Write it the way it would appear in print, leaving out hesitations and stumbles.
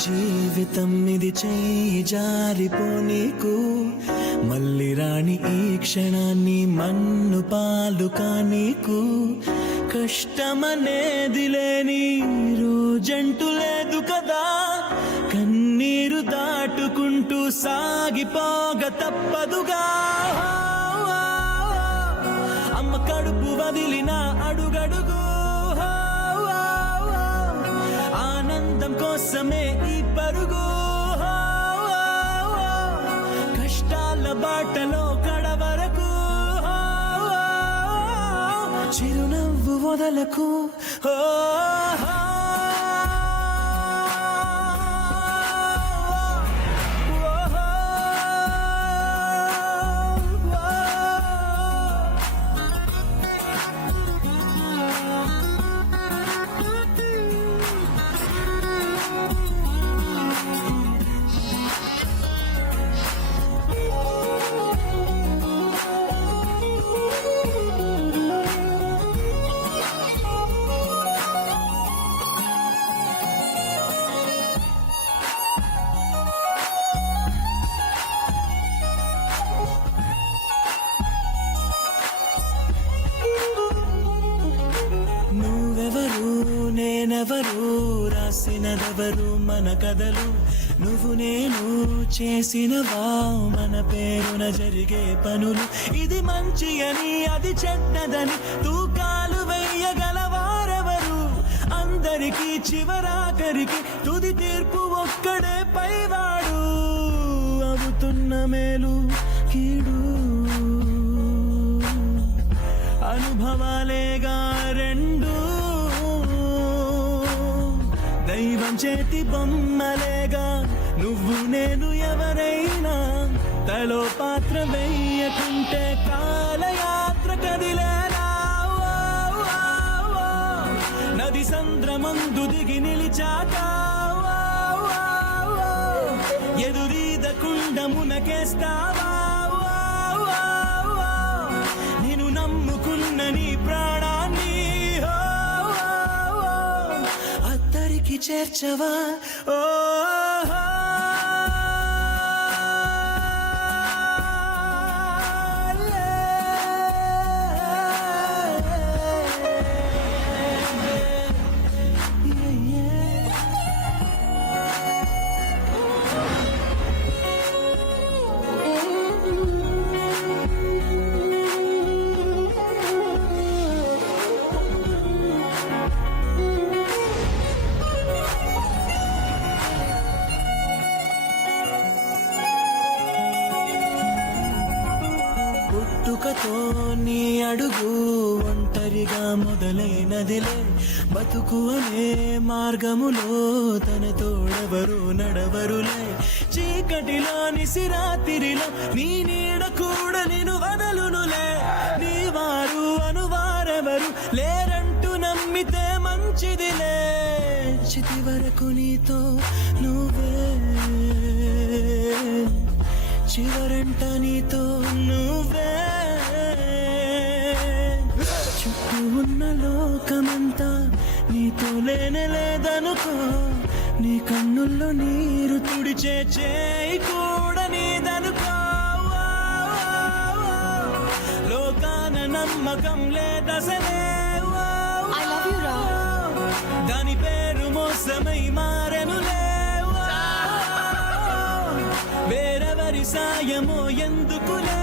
జీవితం ఇది చేయి జారిపోనీకు మళ్ళీ రాణి ఈ క్షణాన్ని మన్ను పాలు కానీకు కష్టమనేది లేని రోజంటూ లేదు కదా కన్నీరు దాటుకుంటూ సాగిపోగ తప్పదుగా అమ్మ కడుపు వదిలిన అడుగడుగు ఆనందం కోసమే ఈ పరుగు కష్టాల బాటలో కడవరకు చిరునవ్వు వదలకు నేనెవరు రాసినదెవరు మన కథలు నువ్వు నేను చేసినవా మన పేరున జరిగే పనులు ఇది మంచి అని అది చెడ్డదని తూకాలు వెయ్యగలవారెవరు అందరికీ చివరాఖరికి తుది తీర్పు ఒక్కడే పైవాడు అవుతున్న మేలు కీడు అనుభవాలేగా రెండు దైవం చేతి బొమ్మలేగా నువ్వు నేను ఎవరైనా తలో పాత్ర వెయ్యకుంటే కాలయాత్ర కదిలేలా నది సంద్రమందు దిగి నిలిచాక ఎదురీదకుండ మునకేస్తావా నేను నమ్ముకున్న నీ ప్రాణాన్ని అద్దరికి చేర్చవా ఓ పుట్టుకతో నీ అడుగు ఒంటరిగా మొదలైనదిలే బతుకు అనే మార్గములో తన తోడెవరు నడవరులే చీకటిలో నిసిరాతిరిలో నీ నీడ కూడా నిన్ను వదలునులే నీ వారు అనువారెవరు లేరంటూ నమ్మితే మంచిదిలే చితి వరకు నీతో నువ్వే చివరంట నీతో నువ్వే చుట్టూ ఉన్న లోకమంతా నీతో లేదనుకో నీ కన్నుల్లో నీరు తుడిచే చేయి కూడా నీదనుకో లోకాన నమ్మకం లేదసలే దాని పేరు మోసమై మారెనులే వేరెవరి సాయమో ఎందుకులే